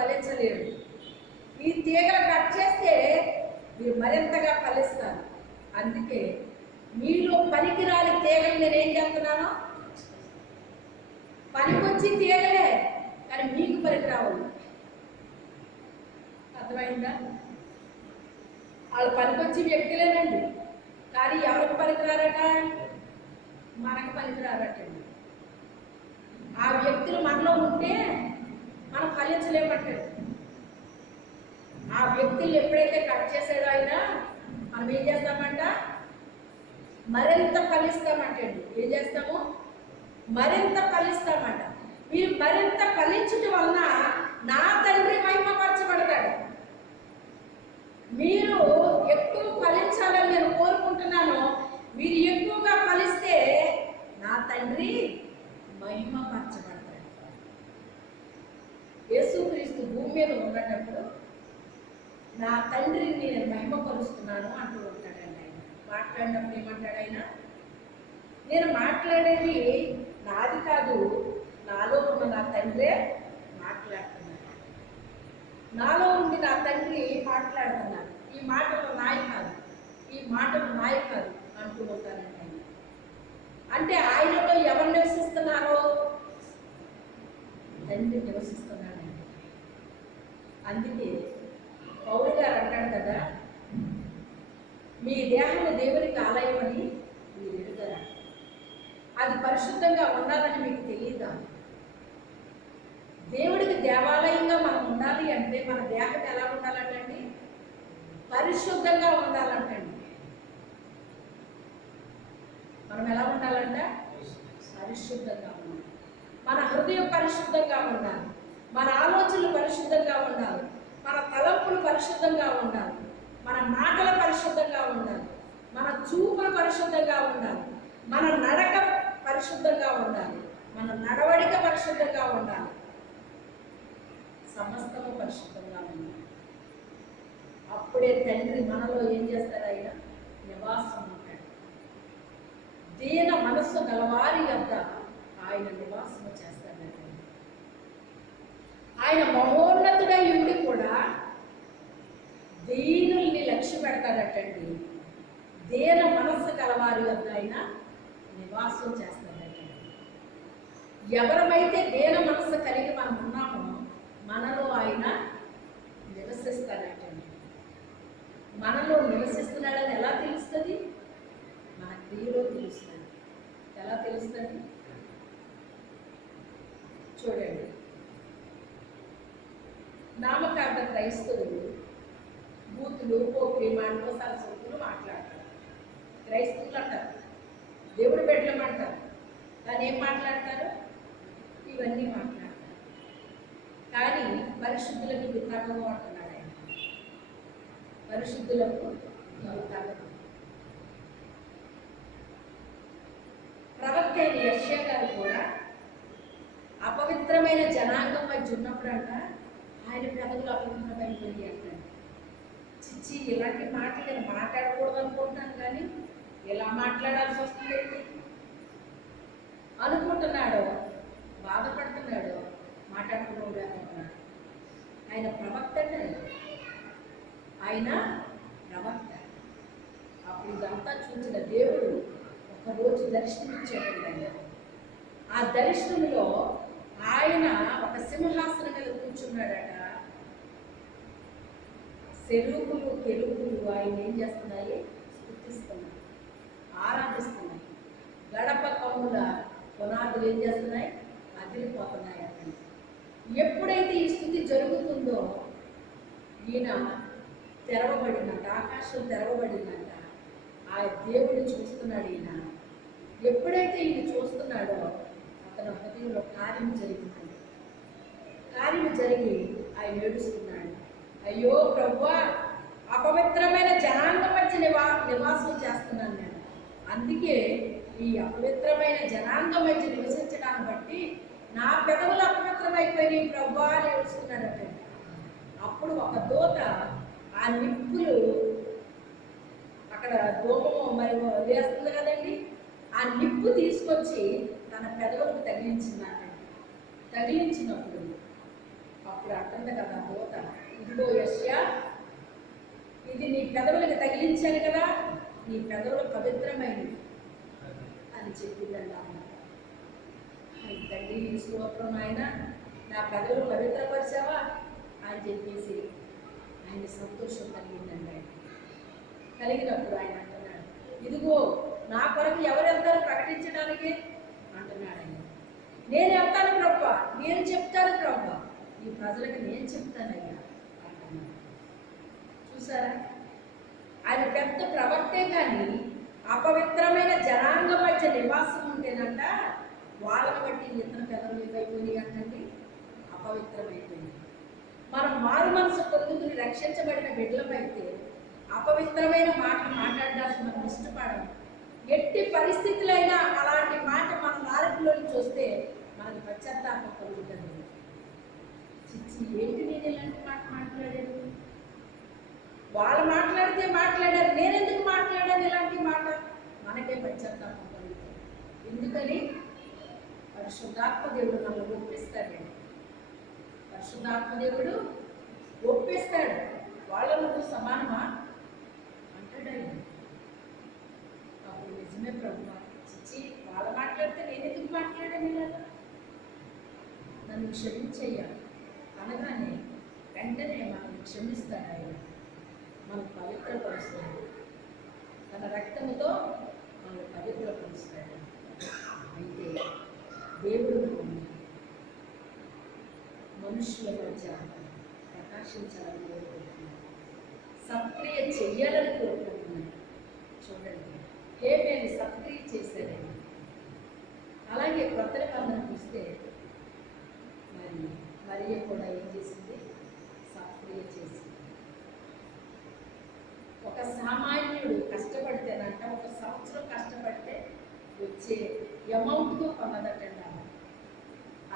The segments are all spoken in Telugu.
ఫలించలేడు. ఈ తీగలు కట్ చేస్తే మీరు మరింతగా ఫలిస్తారు. అందుకే మీలో పనికిరాని తీగలు నేను ఏం చేస్తున్నాను? పనికొచ్చి తీగలే కానీ మీకు పనికిరావు. అర్థమైందా? వాళ్ళు పనికొచ్చి వ్యక్తులేనండి. కానీ ఎవరికి పనికిరారట? మనకు పనికిరారటండి. ఆ వ్యక్తులు మనలో ఉంటే మనం ఫలించలేమట్టండి ఆ వ్యక్తులు ఎప్పుడైతే కట్ చేసాడో ఆయన మనం ఏం చేస్తామంట? మరింత ఫలిస్తామంటండి. ఏం చేస్తాము? మరింత ఫలిస్తామంట. మీరు మరింత ఫలించుట వలన నా తండ్రి మహిమపరచబడతాడు. మీరు ఎక్కువ ఫలించాలని నేను కోరుకుంటున్నాను. మీరు ఎక్కువగా ఫలిస్తే నా తండ్రి మహిమపరచబడతాడు. యేసుక్రీస్తు భూమి మీద ఉన్నప్పుడు నా తండ్రిని నేను మహిమపరుస్తున్నాను అంటూ ఉంటాడండి ఆయన. మాట్లాడినప్పుడు ఏమంటాడు ఆయన? నేను మాట్లాడేది నాది కాదు నాలో ఉన్న నా తండ్రే మాట్లాడుతున్నాడు. నాలో ఉండి నా తండ్రి మాట్లాడుతున్నాడు. ఈ మాటలు నాయి కాదు ఈ మాటలు నాయి కాదు అంటూ ఉంటానండి ఆయన. అంటే ఆయనలో ఎవరు నివసిస్తున్నారో? తండ్రి నివసిస్తున్నారు అందుకే పౌరు గారు అంటాడు కదా మీ దేహం దేవునికి ఆలయం అని మీరు ఎరుగరా? అది పరిశుద్ధంగా ఉండాలని మీకు తెలియదా? దేవుడికి దేవాలయంగా మనం ఉండాలి అంటే మన దేహం ఎలా ఉండాలంటండి? పరిశుద్ధంగా ఉండాలంటండి. మనం ఎలా ఉండాలంట? పరిశుద్ధంగా ఉండాలి. మన హృదయం పరిశుద్ధంగా ఉండాలి. మన ఆలోచనలు పరిశుద్ధంగా ఉండాలి. మన తలంపులు పరిశుద్ధంగా ఉండాలి. మన మాటలు పరిశుద్ధంగా ఉండాలి. మన చూపులు పరిశుద్ధంగా ఉండాలి. మన నడక పరిశుద్ధంగా ఉండాలి. మన నడవడిక పరిశుద్ధంగా ఉండాలి. సమస్తము పరిశుద్ధంగా ఉండాలి. అప్పుడే తండ్రి మనలో ఏం చేస్తాడు ఆయన? నివాసం ఉంటాడు. దీన మనస్సు గలవారి వద్ద ఆయన నివాసం చేస్తారు ఆయన మహోన్నతుడై ఉండి కూడా దీనుల్ని లక్ష్య పెడతాడటండి దీన మనస్సు కలవారి వద్ద ఆయన నివాసం చేస్తాడటండి ఎవరమైతే దీన మనస్సు కలిగి మనం ఉన్నామో మనలో ఆయన నివసిస్తాడటండి మనలో నివసిస్తున్నాడని ఎలా తెలుస్తుంది? మన క్రియలో తెలుస్తుంది. ఎలా తెలుస్తుంది? చూడండి. నామకార్థ క్రైస్తవులు బూతులు పోకిరి మాటలు సరస్వతులు మాట్లాడతారు. క్రైస్తవులు అంటారు. దేవుడు పెట్టమంటారు కానీ ఏం మాట్లాడతారు? ఇవన్నీ మాట్లాడతారు. కానీ పరిశుద్ధులకు ఇది తగవు అంటున్నాడు ఆయన. పరిశుద్ధులకు ఇవి ప్రవక్త అయిన యశ్యా గారు కూడా అపవిత్రమైన జనాంగం మధ్య అంట ఆయన పెదవులు అపవిత్రమైపోయి అంటాడు చిచ్చి ఇలాంటి మాటలు నేను మాట్లాడకూడదు అనుకుంటున్నాను కానీ ఎలా మాట్లాడాల్సి వస్తుంది అనుకుంటున్నాడు బాధపడుతున్నాడు మాట్లాడకుండా అనుకున్నాడు ఆయన ప్రవక్త ఆయన ప్రవక్త. అప్పుడు ఇదంతా చూసిన దేవుడు ఒకరోజు దర్శనమిచ్చాడు ఆయన. ఆ దర్శనంలో ఆయన ఒక సింహాసనం మీద కూర్చున్నాడట. సెలుగులు కెలుపులు ఆయన ఏం చేస్తున్నాయి? స్థుతిస్తున్నాయి. ఆరాధిస్తున్నాయి. గడప కమ్ముల పునాదులు ఏం చేస్తున్నాయి? అదిరిపోతున్నాయి అతను ఎప్పుడైతే ఈ స్థుతి జరుగుతుందో ఈయన తెరవబడినట్ట ఆకాశం తెరవబడినట్ట ఆ దేవుడు చూస్తున్నాడు ఈయన. ఎప్పుడైతే ఈయన చూస్తున్నాడో అతని హృదయంలో కార్యం జరిగింది. కార్యం జరిగి ఆయన ఏడుస్తున్నాడు. అయ్యో ప్రభువా అపవిత్రమైన జనాంగం మధ్య నివా నివాసం చేస్తున్నాను నేను. అందుకే ఈ అపవిత్రమైన జనాంగం మధ్య నివసించడాన్ని బట్టి నా పెదవులు అపవిత్రమైపోయినాయి ప్రభువా అని ఏడుస్తున్నాడట. అప్పుడు ఒక దూత ఆ నిప్పులు అక్కడ దూపము మరి వేస్తుంది కదండి. ఆ నిప్పు తీసుకొచ్చి తన పెదవులకు తగిలించిందండి తగిలించినప్పుడు అప్పుడు అంటుంది కదా దూత ఇదిగో యశ్య ఇది నీ పెదవులకు తగిలించాను కదా నీ పెదవులు పవిత్రమైనవి అని చెప్పిందండి అమ్మ. తండ్రి నీ స్తోత్రం ఆయన నా పెదవులు పవిత్రపరిచావా అని చెప్పేసి ఆయన సంతోషం కలిగిందండి ఆయన. కలిగినప్పుడు ఆయన అంటున్నాడు ఇదిగో నా కొరకు ఎవరు వెళ్తారు ప్రకటించడానికి? అంటున్నాడు ఆయన. నేను వెళ్తాను ప్రభా నేను చెప్తాను ప్రభా ఈ ప్రజలకు నేను చెప్తానయ్యా. చూసారా? ఆయన పెద్ద ప్రవక్తే కానీ అపవిత్రమైన జనాంగ మధ్య నివాసం ఉంటేనంట వాళ్ళని బట్టి ఇతర పెదవులు ఏమైపోయినాయి అంటండి అపవిత్రమైపోయింది. మనం మారు మనసు పొందుకుని రక్షించబడిన బిడ్డలమైతే అపవిత్రమైన మాట మాట్లాడడానికి మనం ఇష్టపడము. ఎట్టి పరిస్థితులైనా అలాంటి మాట మన నాలుగులో చూస్తే మనకి పశ్చాత్తాపం కలుగుతుంది. చిచ్చి ఏంటి నేను ఇలాంటి మాట మాట్లాడాను వాళ్ళు మాట్లాడితే మాట్లాడారు. నేనెందుకు మాట్లాడాను ఇలాంటి మాట? మనకే పశ్చాత్తాపం కలుగుతుంది ఎందుకని? పరిశుద్ధాత్మ దేవుడు నన్ను ఒప్పిస్తాడండి పరిశుద్ధాత్మ దేవుడు ఒప్పిస్తాడు వాళ్ళకు సమానమా? అంటాడండి అప్పుడు నిజమే ప్రభు. చిచ్చి వాళ్ళు మాట్లాడితే నేను ఎందుకు మాట్లాడాను ఇలా? నన్ను క్షమించయ్యా. అనగానే వెంటనే మనల్ని క్షమిస్తాడు ఆయన మనం పవిత్రపరుస్తాడు తన రక్తముతో మనల్ని పవిత్రపరుస్తాడు అయితే దేవుడు మనల్ని మనుషుల మధ్య ప్రకాశించాలని కోరుకుంటున్నాడు. సక్రియ చెయ్యాలని కోరుకుంటున్నాడు. చూడండి. హేమేని సక్రియ చేశాడండి అలాగే కొత్త నిబంధన చూస్తే మరి మరియ కూడా ఏం చేసింది సక్రియ చేసింది ఒక సామాన్యుడు కష్టపడితేనంట ఒక సంవత్సరం కష్టపడితే వచ్చే అమౌంట్తో కొన్నదటండి ఆమె.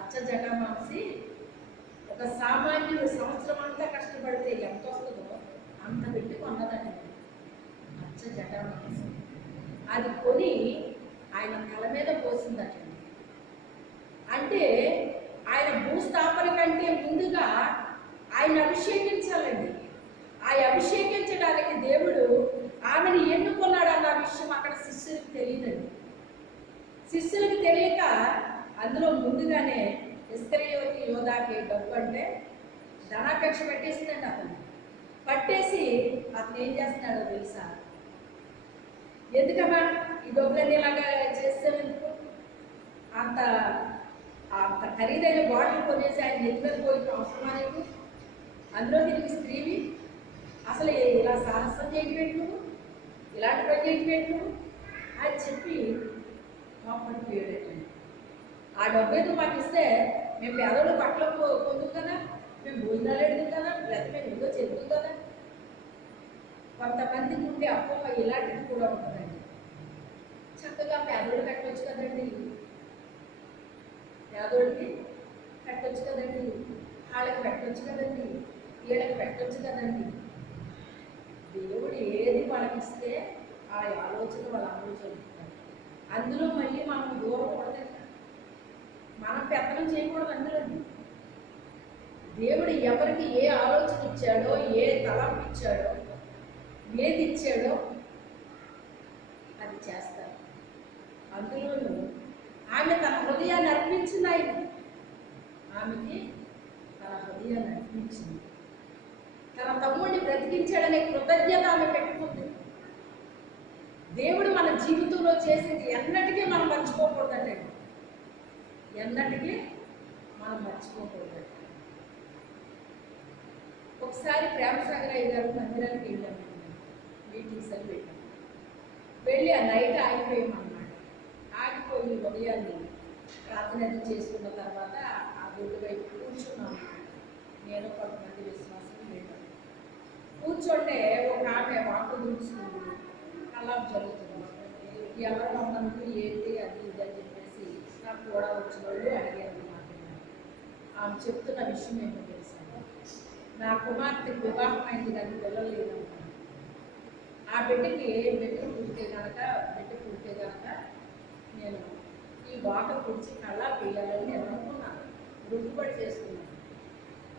అచ్చ జటామాసి ఒక సామాన్యుడు సంవత్సరం అంతా కష్టపడితే ఎంత వస్తుందో అంత పెట్టి కొన్నదండి అచ్చ జటామాసి అది కొని ఆయన తల మీద పోసిందటండి అంటే ఆయన భూస్థాపన కంటే ముందుగా ఆయన అభిషేకించాలండి. ఆ అభిషేకించడానికి దేవుడు ఆమెను ఎన్నుకున్నాడు అన్న విషయం అక్కడ శిష్యులకు తెలియదండి. శిష్యులకు తెలియక అందులో ముందుగానే ఇస్కరియోతి యోధాకి డబ్బు అంటే ధనాపేక్ష పెట్టేసిందండి అతను. పట్టేసి అతను ఏం చేస్తున్నాడో తెలుసా? ఎందుకమ్మా ఈ డబ్బులన్నీ ఇలాగా చేస్తావు ఎందుకు అంత అంత ఖరీదైన బాటిల్ కొనేసి ఆయన నెత్తి మీద పోయిన అవసరమా నీకు అందులో తిరిగి స్త్రీవి అసలు ఇలా సాహసం చేయటం పెట్టు ఇలాంటి పని చేయటం పెట్టు అని చెప్పి కోపడిపోయాడటండి ఆ డబ్బు ఏదో మాకు ఇస్తే మేము పేదోళ్ళు పట్ల పొ- కదా మేము భోజనాలు ఎడుతాం కదా లేకపోతే మేము ఏదో చెప్తాం కదా కొంతమందికి ఉండే అపోహ ఇలాంటిది కూడా ఉంటుందండి. చక్కగా పేదోళ్ళు కట్టవచ్చు కదండి. పేదోళ్ళకి పెట్టొచ్చు కదండి. వాళ్ళకి పెట్టొచ్చు కదండి. వీళ్ళకి పెట్టొచ్చు కదండి. దేవుడు ఏది వాళ్ళకిస్తే ఆ ఆలోచన వాళ్ళ ఆలోచన అందులో మళ్ళీ మనం దూరకూడదు మనం పెత్తనం చేయకూడదు అందులో. దేవుడు ఎవరికి ఏ ఆలోచన ఇచ్చాడో ఏ తలంపు ఇచ్చాడో ఏది ఇచ్చాడో అది చేస్తారు అందులోనూ ఆమె తన హృదయాన్ని అర్పించింది ఆయన. ఆమెకి తన హృదయాన్ని అర్పించింది. తన తమ్ముడిని బ్రతికించాడనే కృతజ్ఞత ఆమె పెట్టుకుంది. దేవుడు మన జీవితంలో చేసేది ఎన్నటికీ మనం మర్చిపోకూడదండి. ఎన్నటికీ మనం మర్చిపోకూడదండి. ఒకసారి ప్రేమసాగరయ్య గారు మందిరానికి వెళ్ళాను మీటింగ్స్ అని వెళ్ళాను వెళ్ళి ఆ నైట్ ఆగిపోయామన్నమాట. ఆగిపోయి ఉదయాన్ని ప్రార్థన చేసుకున్న తర్వాత ఆ గుడ్డు వైపు కూర్చున్నాను నేను కొంతమంది విశ్వాసం వెళ్ళాను కూర్చుంటే ఒక ఆమె వాకు దుడుస్తుంది అలా జరుగుతుంది. ఎవరు మమ్మల్ని ఏంటి అది ఇది అని చెప్పేసి నాకు కూడా వచ్చిన వాళ్ళు అడిగారు అన్నమాట ఆమె చెప్తున్న విషయం ఏంటో తెలుసా? నా కుమార్తె వివాహం అయింది కానీ పిల్లలేదు ఆ బిడ్డకి బిడ్డ పుడితే కనుక బిడ్డ పుడితే కనుక నేను ఈ బాట పుడిచి కళ్ళ వేయాలని నేను అనుకున్నాను. రుట్టుబడి చేసుకున్నాను.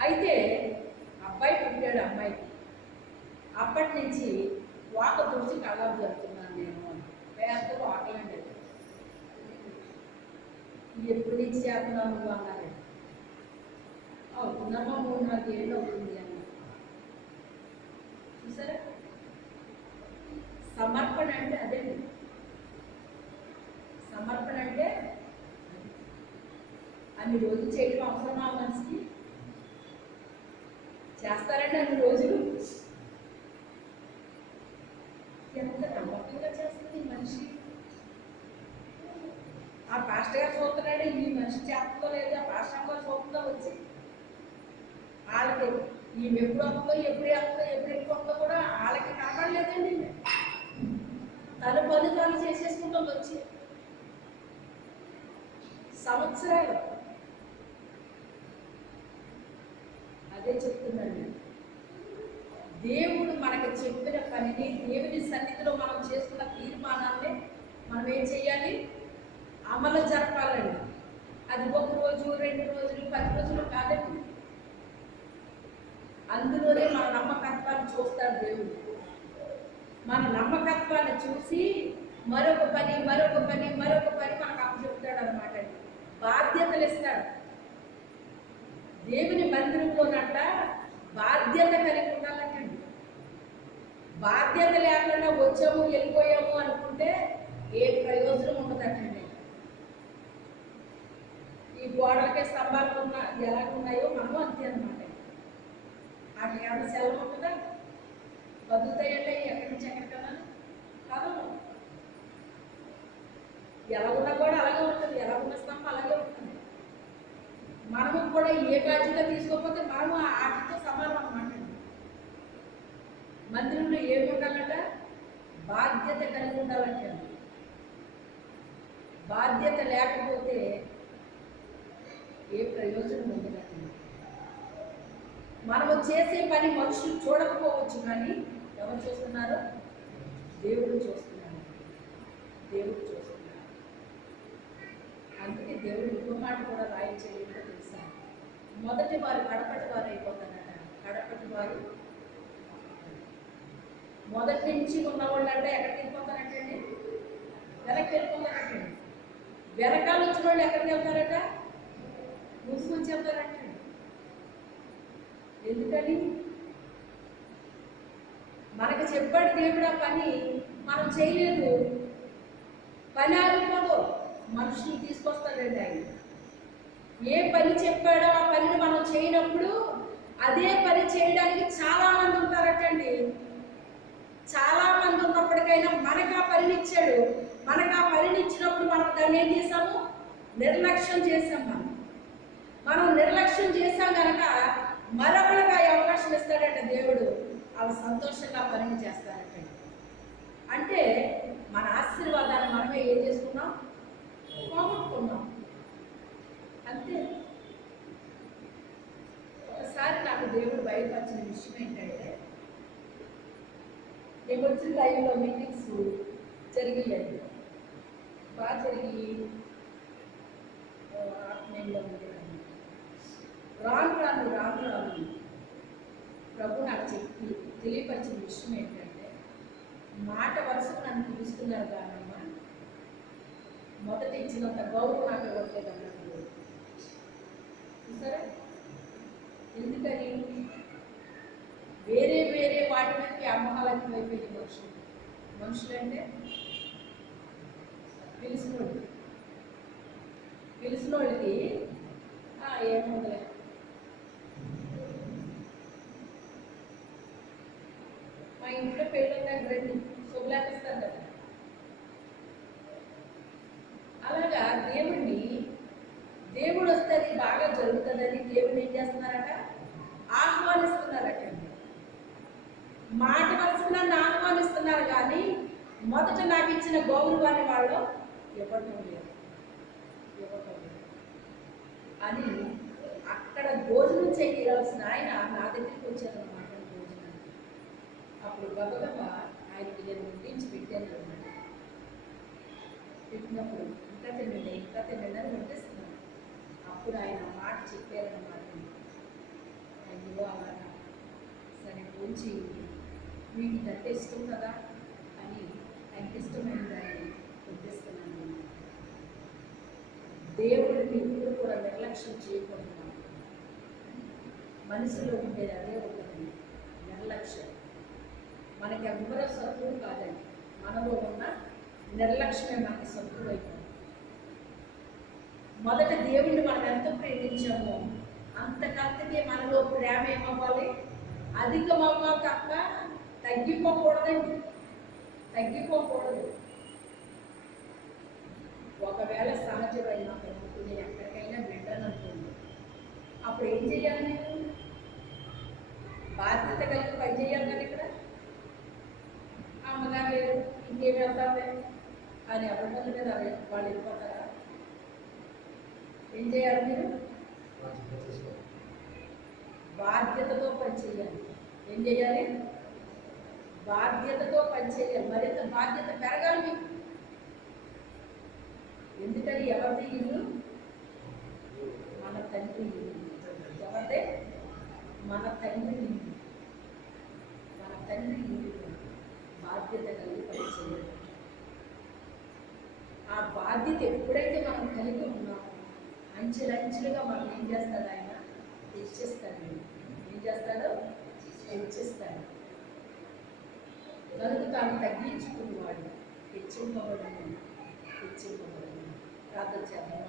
అయితే అబ్బాయి పుట్టాడు అమ్మాయికి. అప్పటి నుంచి వాక తుడిచి కళ్ళాపు చెప్తున్నాను నేను అని. వాకలండి అది. ఇది ఎప్పటి నుంచి చేస్తున్నావు నువ్వు అన్నారండి అవుతుందమ్మా మూడు నాలుగు ఏళ్ళు అవుతుంది అన్న చూసారా? సమర్పణ అంటే అదేండి సమర్పణ అంటే అన్ని రోజులు చేయడం అవసరమా మనిషికి చేస్తారండి అన్ని రోజులు. ఎంత నమ్మకంగా చేస్తుంది ఈ మనిషి? ఆ పాస్టర్ గారు చూస్తున్నాడు ఈ మనిషి చేస్తుందో లేదు ఆ పాస్టర్ గారు చూస్తుందో వచ్చి వాళ్ళకి ఈమె ఎప్పుడు వస్తుందో ఎప్పుడు వస్తుందో ఎప్పుడు ఎక్కువ కూడా వాళ్ళకి కనపడలేదండి తన పని తాను చేసేసుకుంటుంది వచ్చి సంవత్సరాలు అదే చెప్తున్నాను దేవుడు మనకు చెప్పిన పనిని దేవుని సన్నిధిలో మనం చేసుకున్న తీర్మానాన్ని మనం ఏం చేయాలి? అమలు జరపాలండి. అది ఒక రోజు రెండు రోజులు పది రోజులు కాదండి. అందులోనే మన నమ్మకత్వాన్ని చూస్తాడు దేవుడు. మన నమ్మకత్వాన్ని చూసి మరొక పని మరొక పని మరొక పని మనకు అప్పచెప్తాడు అనమాట బాధ్యతలు ఇస్తాడు. దేవుని మందిరంలోనట్ట బాధ్యత కలిగి ఉండాలంటండి బాధ్యత లేకుండా వచ్చాము వెళ్ళిపోయాము అనుకుంటే ఏ ప్రయోజనం ఉండదటండి. ఈ గోడలకే స్తంభాలు ఉన్న ఎలా ఉన్నాయో మనం అంతే అనమాట అటు ఎంత సెలవు ఉంటుందా? బతుకుతాయంటే ఎక్కడి నుంచి ఎక్కడికన్నా? కాదు. ఎలా ఉన్నా కూడా అలాగే ఉంటుంది. ఎలా ఉన్న స్తంభం అలాగే ఉంటుంది. మనము కూడా ఏ బాధ్యత తీసుకోకపోతే మనము ఆటితో సమానం అన్నమాట మందిరంలో ఏమి ఉండాలంట? బాధ్యత కలిగి ఉండాలంటే బాధ్యత లేకపోతే ఏ ప్రయోజనం ఉంది మనము చేసే పని మనుషులు చూడకపోవచ్చు కానీ ఎవరు చూస్తున్నారు? దేవుడు చూస్తున్నారు. దేవుడు మొదటి వారు కడపటి వారు అయిపోతారట. కడపటి వారు మొదటి నుంచి ఉన్న వాళ్ళు అంటే ఎక్కడికి వెళ్ళిపోతారంటండి వెనక్కి వెళ్ళిపోతారంటండి వెనకాల వచ్చిన వాళ్ళు ఎక్కడికి వెళ్తారట? ముందుకు వచ్చి వెళ్తారంటండి ఎందుకని? మనకు చెప్పాడు దేవుడు ఆ పని మనం చేయలేదు. పని ఆగిపోదు. మనుషులు తీసుకొస్తాడండి ఆయన. ఏ పని చెప్పాడో ఆ పనిని మనం చేయనప్పుడు అదే పని చేయడానికి చాలా మంది ఉంటారటండి. చాలా మంది ఉన్నప్పటికైనా మనకు ఆ పనిని ఇచ్చాడు. మనకు ఆ పనిని ఇచ్చినప్పుడు మనం దాన్ని ఏం చేసాము నిర్లక్ష్యం చేసాం మనం. మనం నిర్లక్ష్యం చేసాం కనుక మరొకరికి అవకాశం ఇస్తాడట దేవుడు. వాళ్ళు సంతోషంగా పనిని చేస్తారట. అంటే మన ఆశీర్వాదాన్ని మనమే ఏం చేసుకున్నాం? పోగొట్టుకున్నాం. అంతే. ఒకసారి నాకు దేవుడు బయలుపరిచిన విషయం ఏంటంటే నేను వచ్చిన టైంలో మీటింగ్స్ జరిగాయండి బాగా జరిగి ఆత్మీయంలో ఉండేదాన్ని రాను రాను రాను రాను ప్రభు నాకు చెప్పి తెలియపరిచిన విషయం ఏంటంటే మాట వరుసకు నన్ను పిలుస్తున్నారు కానమ్మా మొదట ఇచ్చినంత గౌరవం నాకు ఇవ్వట్లేదు సరే? ఎందుకని? వేరే వేరే వాటి మీదకి అమ్మకాలకి అయిపోయింది మనుషులు. మనుషులంటే అంటే పిలిచిన వాళ్ళు పిలిచిన వాళ్ళకి "ఆ, మా ఇంట్లో పెళ్ళి ఉందని రండి. శుభలేపిస్తారు కదా. అలాగా దేవుణ్ణి అనేది బాగా జరుగుతుందని దేవుని ఏం చేస్తున్నారట? ఆహ్వానిస్తున్నారట మాట వరుసకు నన్ను ఆహ్వానిస్తున్నారు కానీ మొదట నాకు ఇచ్చిన గౌరవాన్ని వాళ్ళు ఇవ్వటం లేదు ఇవ్వటం లేదు అని అక్కడ భోజనం చేయవలసిన ఆయన నా దగ్గరికి వచ్చారనమాట భోజనం అప్పుడు గబగబా ఆయనకి నేను వడ్డించి పెట్టాను అనమాట పెట్టినప్పుడు ఇంకా తినండి ఇంకా తినండి అని వడ్డిస్తున్నాను అప్పుడు ఆయన మాట చెప్పారనమాట అయ్యో అలాగా సరే ఫోన్ చేయండి. మీకు ఇష్టం కదా అని ఆయనకి ఇష్టమైన దాన్ని గుర్తిస్తున్నాను దేవుడిని ఇప్పుడు కూడా నిర్లక్ష్యం చేయకూడదు. మనసులో ఉండేది అదే ఉంటుంది నిర్లక్ష్యం. మనకి ఎవ్వరూ శత్రువు కాదండి. మనలో ఉన్న నిర్లక్ష్యమే మనకి శత్రువు అయిపోయింది మొదట దేవుణ్ణి మనం ఎంత ప్రేమించామో. అంతకంతకే మనలో ప్రేమ ఏమవ్వాలి? అధికమవ్వాలి తప్ప తగ్గిపోకూడదండి. తగ్గిపోకూడదు. ఒకవేళ సహజమైన నేను ఎక్కడికైనా బిడ్డను అనుకోండి. అప్పుడు ఏం చేయాలి నేను? బాధ్యత కలిగి పని చేయాలి కదా ఇక్కడ? అమ్మగారు లేరు ఇంకేం వెళ్తారు అని ఎవరి మీద వాళ్ళు వెళ్ళిపోతారా? ఏం చేయాలి మీరు? బాధ్యతతో పనిచేయాలి ఏం చేయాలి? బాధ్యతతో పనిచేయాలి మరింత బాధ్యత పెరగాలి మీకు. ఎందుకని ఎవరిది ఇల్లు? మన తండ్రి ఎవరిదే? మన తండ్రి మన తండ్రి ఇల్లు. బాధ్యత కలిగి పనిచేయాలి ఆ బాధ్యత ఎప్పుడైతే మనం కలిగి అంచెలంచెలుగా మనం ఏం చేస్తాడు ఆయన? హెచ్చిస్తాడు ఏం చేస్తాడు? హెచ్చిస్తాడు కనుక తాను తగ్గించుకున్నవాడు హెచ్చింపబడను హెచ్చింపబడను ప్రార్థన చేద్దాం.